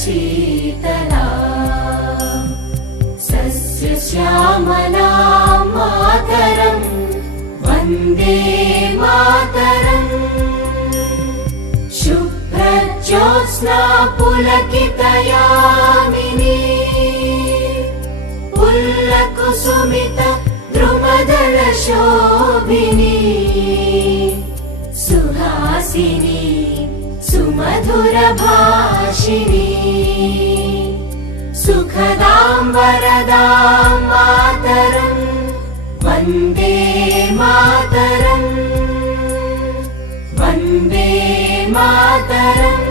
शीतला सस्यश्यामलां मातरं वन्दे मातरम् शुभ्रज्योत्स्ना पुलकितयामिनी पुल्लकुसुमित द्रुमदलशोभिनी सुहासिनी सुमधुरभाषिणी सुखदां वरदां मातरं वन्दे मातरम् वन्दे मातरम्।